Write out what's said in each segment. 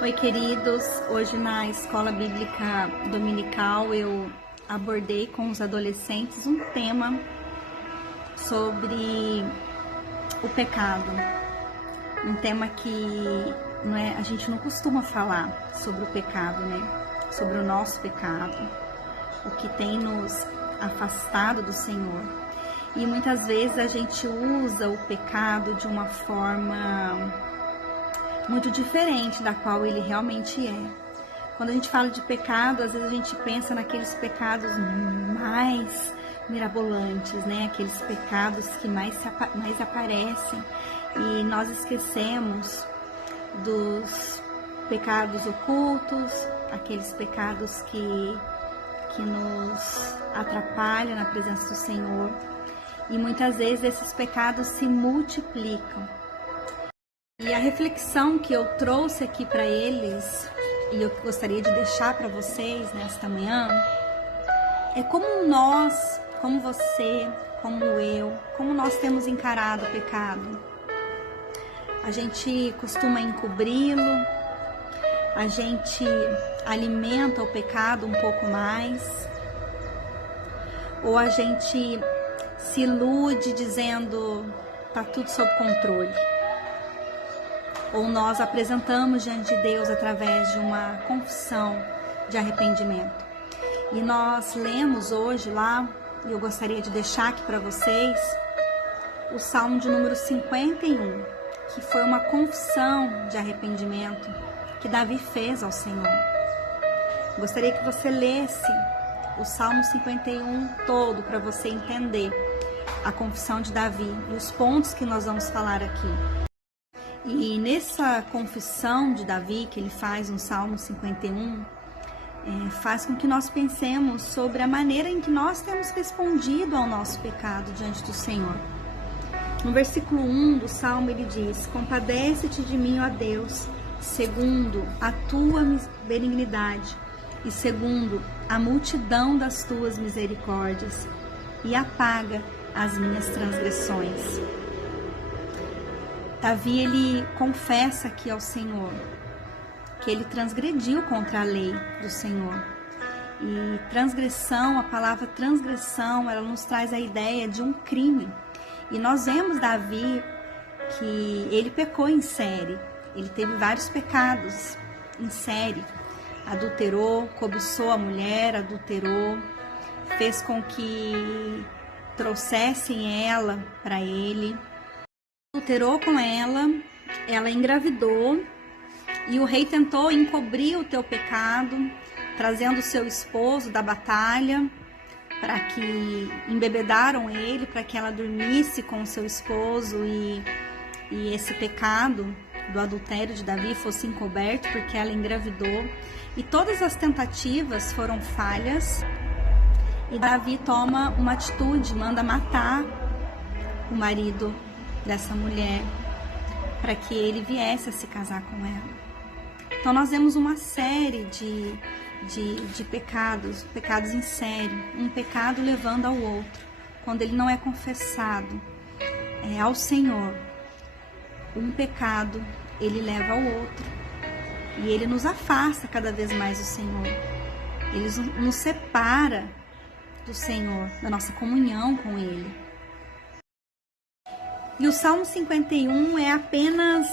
Oi, queridos. Hoje na escola bíblica dominical eu abordei com os adolescentes um tema sobre o pecado. Um tema que a gente não costuma falar sobre o pecado, né? Sobre o nosso pecado, o que tem nos afastado do Senhor. E muitas vezes a gente usa o pecado de uma forma muito diferente da qual ele realmente é. Quando a gente fala de pecado, às vezes a gente pensa naqueles pecados mais mirabolantes, né? Aqueles pecados que mais aparecem, e nós esquecemos dos pecados ocultos, aqueles pecados que nos atrapalham na presença do Senhor, e muitas vezes esses pecados se multiplicam. E a reflexão que eu trouxe aqui para eles, e eu gostaria de deixar para vocês nesta manhã, é como nós, como você, como eu, como nós temos encarado o pecado. A gente costuma encobri-lo, a gente alimenta o pecado um pouco mais, ou a gente se ilude dizendo tá tudo sob controle. Ou nós apresentamos diante de Deus através de uma confissão de arrependimento. E nós lemos hoje lá, e eu gostaria de deixar aqui para vocês, o Salmo de número 51, que foi uma confissão de arrependimento que Davi fez ao Senhor. Gostaria que você lesse o Salmo 51 todo para você entender a confissão de Davi e os pontos que nós vamos falar aqui. E nessa confissão de Davi que ele faz no Salmo 51, faz com que nós pensemos sobre a maneira em que nós temos respondido ao nosso pecado diante do Senhor. No versículo 1 do Salmo ele diz: compadece-te de mim, ó Deus, segundo a tua benignidade e segundo a multidão das tuas misericórdias, e apaga as minhas transgressões. Davi, ele confessa aqui ao Senhor que ele transgrediu contra a lei do Senhor. E transgressão, a palavra transgressão, ela nos traz a ideia de um crime. E nós vemos Davi que ele pecou em série. Ele teve vários pecados em série. Adulterou, cobiçou a mulher, adulterou, fez com que trouxessem ela para ele. Adulterou com ela, ela engravidou, e o rei tentou encobrir o teu pecado, trazendo o seu esposo da batalha, para que embebedaram ele, para que ela dormisse com o seu esposo, e esse pecado do adultério de Davi fosse encoberto, porque ela engravidou. E todas as tentativas foram falhas, e Davi toma uma atitude, manda matar o marido dessa mulher, para que ele viesse a se casar com ela. Então nós vemos uma série de pecados em série, um pecado levando ao outro. Quando ele não é confessado ao Senhor, um pecado ele leva ao outro, e ele nos afasta cada vez mais do Senhor. Ele nos separa do Senhor, da nossa comunhão com Ele. E o Salmo 51 é apenas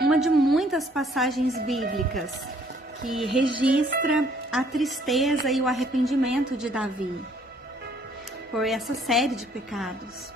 uma de muitas passagens bíblicas que registra a tristeza e o arrependimento de Davi por essa série de pecados.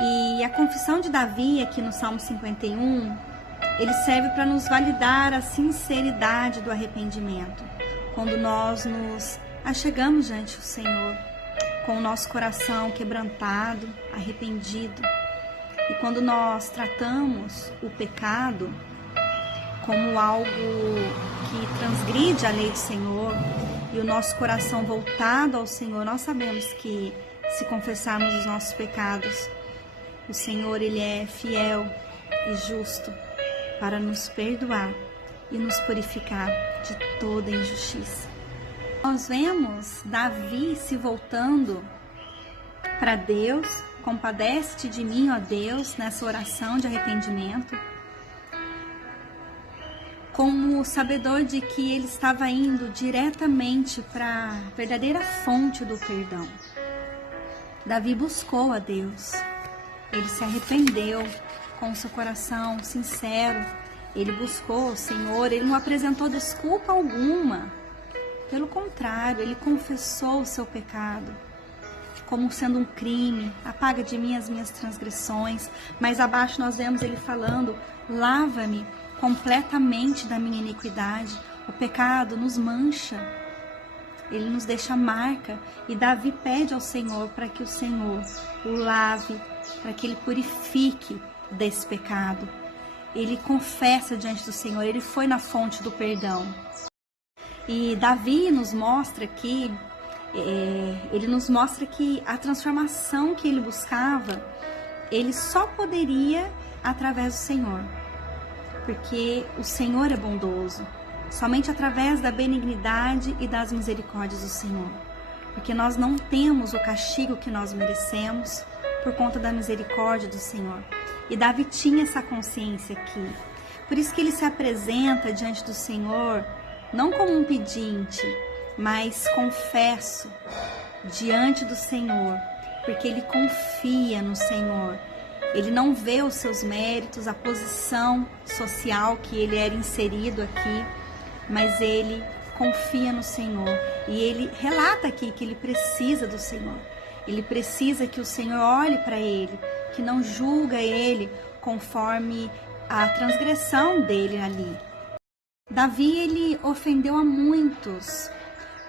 E a confissão de Davi aqui no Salmo 51, ele serve para nos validar a sinceridade do arrependimento, quando nós nos achegamos diante do Senhor com o nosso coração quebrantado, arrependido. E quando nós tratamos o pecado como algo que transgride a lei do Senhor, e o nosso coração voltado ao Senhor, nós sabemos que se confessarmos os nossos pecados, o Senhor, Ele é fiel e justo para nos perdoar e nos purificar de toda injustiça. Nós vemos Davi se voltando para Deus, compadece-te de mim, ó Deus, nessa oração de arrependimento. como sabedor de que ele estava indo diretamente para a verdadeira fonte do perdão. Davi buscou a Deus, ele se arrependeu com seu coração sincero, ele buscou o Senhor, ele não apresentou desculpa alguma, pelo contrário, ele confessou o seu pecado como sendo um crime, apaga de mim as minhas transgressões. Mais abaixo nós vemos ele falando, lava-me completamente da minha iniquidade. O pecado nos mancha, ele nos deixa marca, e Davi pede ao Senhor para que o Senhor o lave, para que ele purifique desse pecado. Ele confessa diante do Senhor, ele foi na fonte do perdão. E Davi nos mostra que a transformação que ele buscava, ele só poderia através do Senhor, porque o Senhor é bondoso, somente através da benignidade e das misericórdias do Senhor, porque nós não temos o castigo que nós merecemos por conta da misericórdia do Senhor. E Davi tinha essa consciência aqui, por isso que ele se apresenta diante do Senhor, não como um pedinte, mas confesso diante do Senhor, porque ele confia no Senhor. Ele não vê os seus méritos, a posição social que ele era inserido aqui, mas ele confia no Senhor. E ele relata aqui que ele precisa do Senhor. Ele precisa que o Senhor olhe para ele, que não julga ele conforme a transgressão dele ali. Davi, ele ofendeu a muitos,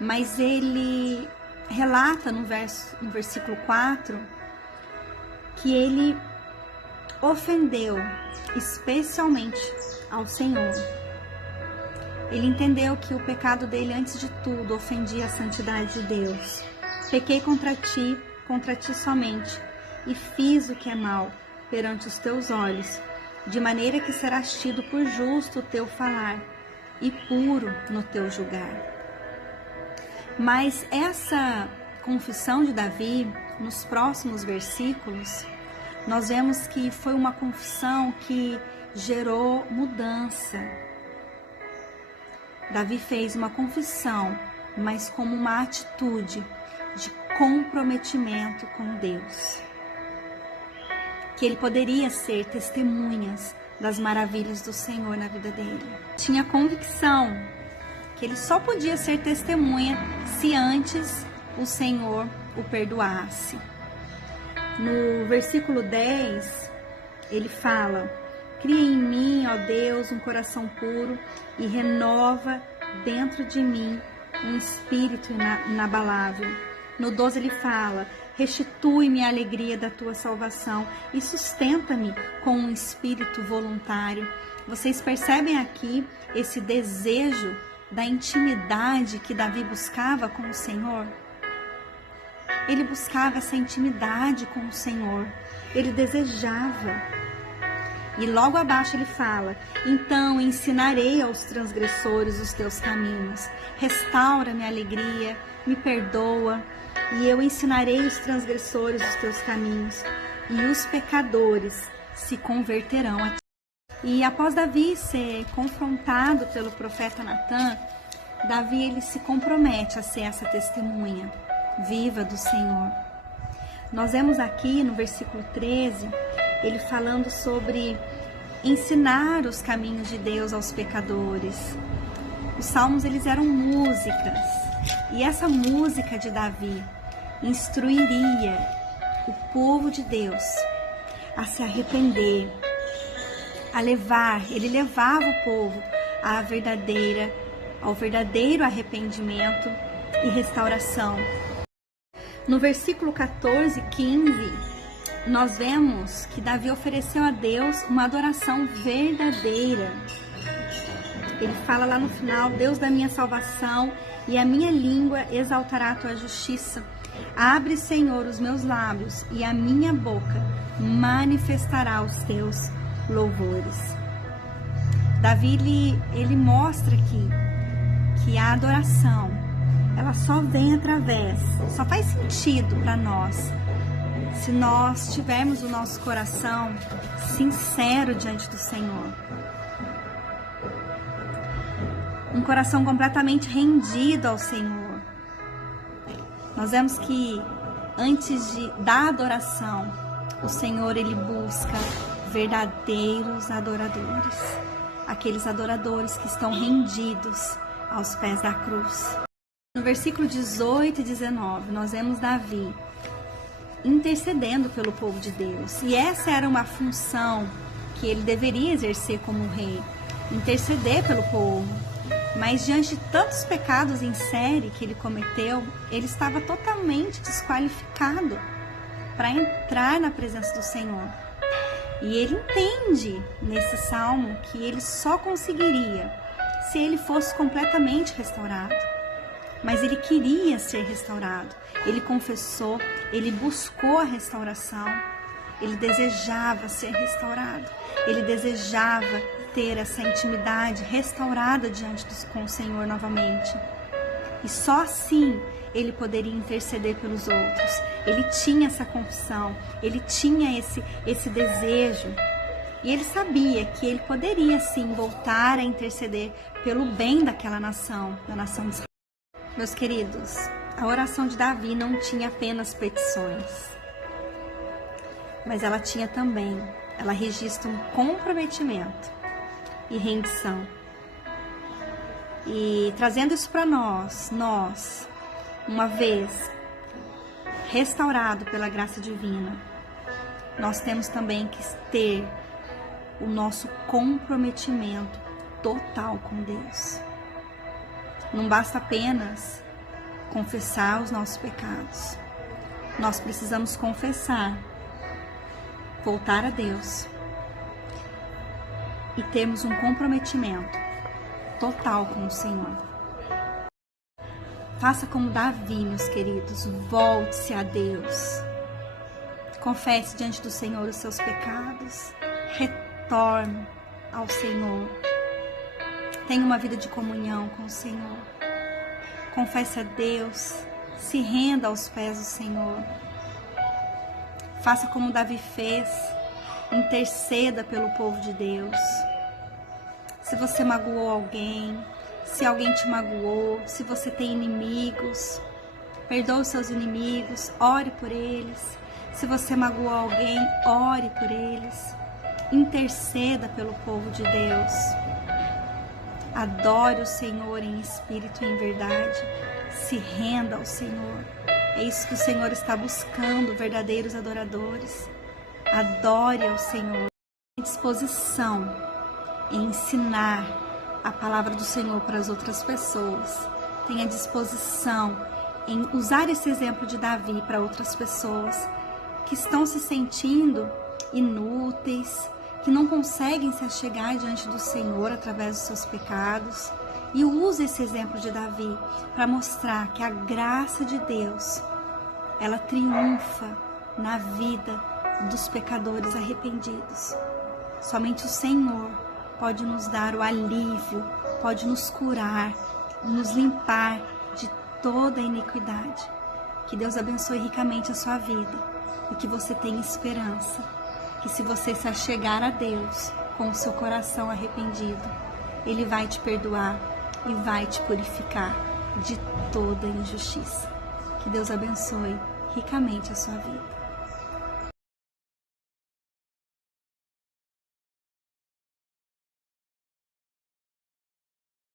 mas ele relata no versículo 4 que ele ofendeu especialmente ao Senhor. Ele entendeu que o pecado dele, antes de tudo, ofendia a santidade de Deus. Pequei contra ti somente, e fiz o que é mal perante os teus olhos, de maneira que serás tido por justo o teu falar, e puro no teu julgar. Mas essa confissão de Davi, nos próximos versículos, nós vemos que foi uma confissão que gerou mudança. Davi fez uma confissão, mas como uma atitude de comprometimento com Deus. Que ele poderia ser testemunhas das maravilhas do Senhor na vida dele. Tinha convicção que ele só podia ser testemunha se antes o Senhor o perdoasse. No versículo 10, ele fala: cria em mim, ó Deus, um coração puro e renova dentro de mim um espírito inabalável. No 12 ele fala: restitui-me a alegria da tua salvação e sustenta-me com um espírito voluntário. Vocês percebem aqui esse desejo da intimidade que Davi buscava com o Senhor? Ele buscava essa intimidade com o Senhor, ele desejava. E logo abaixo ele fala: então ensinarei aos transgressores os teus caminhos, restaura-me a alegria, me perdoa, e eu ensinarei os transgressores os teus caminhos, e os pecadores se converterão a ti. E após Davi ser confrontado pelo profeta Natã, Davi ele se compromete a ser essa testemunha viva do Senhor. Nós vemos aqui no versículo 13, ele falando sobre ensinar os caminhos de Deus aos pecadores. Os salmos, eles eram músicas, e essa música de Davi instruiria o povo de Deus a se arrepender, ele levava o povo ao verdadeiro arrependimento e restauração. No versículo 14 e 15, nós vemos que Davi ofereceu a Deus uma adoração verdadeira. Ele fala lá no final: Deus da minha salvação, e a minha língua exaltará a tua justiça. Abre, Senhor, os meus lábios, e a minha boca manifestará os teus louvores. Davi, ele mostra aqui que a adoração, ela só vem só faz sentido para nós se nós tivermos o nosso coração sincero diante do Senhor. um coração completamente rendido ao Senhor. Nós vemos que antes da adoração, o Senhor, Ele busca verdadeiros adoradores, aqueles adoradores que estão rendidos aos pés da cruz. No versículo 18 e 19, nós vemos Davi intercedendo pelo povo de Deus. E essa era uma função que ele deveria exercer como rei, interceder pelo povo. Mas diante de tantos pecados em série que ele cometeu, ele estava totalmente desqualificado para entrar na presença do Senhor. E ele entende nesse salmo que ele só conseguiria se ele fosse completamente restaurado. Mas ele queria ser restaurado. Ele confessou, ele buscou a restauração. Ele desejava ser restaurado. Ele desejava ter essa intimidade restaurada com o Senhor novamente. E só assim ele poderia interceder pelos outros. Ele tinha essa confissão, ele tinha esse desejo. E ele sabia que ele poderia sim voltar a interceder pelo bem daquela nação, da nação de Israel. Meus queridos, a oração de Davi não tinha apenas petições, mas ela tinha também, ela registra um comprometimento e rendição. E trazendo isso para nós, uma vez restaurado pela graça divina, nós temos também que ter o nosso comprometimento total com Deus. Não basta apenas confessar os nossos pecados. Nós precisamos confessar, voltar a Deus e termos um comprometimento total com o Senhor. Faça como Davi, meus queridos, volte-se a Deus. Confesse diante do Senhor os seus pecados. Retorne ao Senhor. Tenha uma vida de comunhão com o Senhor. Confesse a Deus. Se renda aos pés do Senhor. Faça como Davi fez. Interceda pelo povo de Deus. Se você magoou alguém, se alguém te magoou, se você tem inimigos, perdoe os seus inimigos, ore por eles. Se você magoou alguém, ore por eles. Interceda pelo povo de Deus. Adore o Senhor em espírito e em verdade. Se renda ao Senhor. É isso que o Senhor está buscando, verdadeiros adoradores. Adore ao Senhor. Tenha disposição em ensinar a palavra do Senhor para as outras pessoas. Tenha disposição em usar esse exemplo de Davi para outras pessoas que estão se sentindo inúteis, que não conseguem se achegar diante do Senhor através dos seus pecados. E use esse exemplo de Davi para mostrar que a graça de Deus, ela triunfa na vida dos pecadores arrependidos. Somente o Senhor pode nos dar o alívio, pode nos curar, nos limpar de toda a iniquidade. Que Deus abençoe ricamente a sua vida e que você tenha esperança. Que se você se achegar a Deus com o seu coração arrependido, Ele vai te perdoar e vai te purificar de toda injustiça. Que Deus abençoe ricamente a sua vida.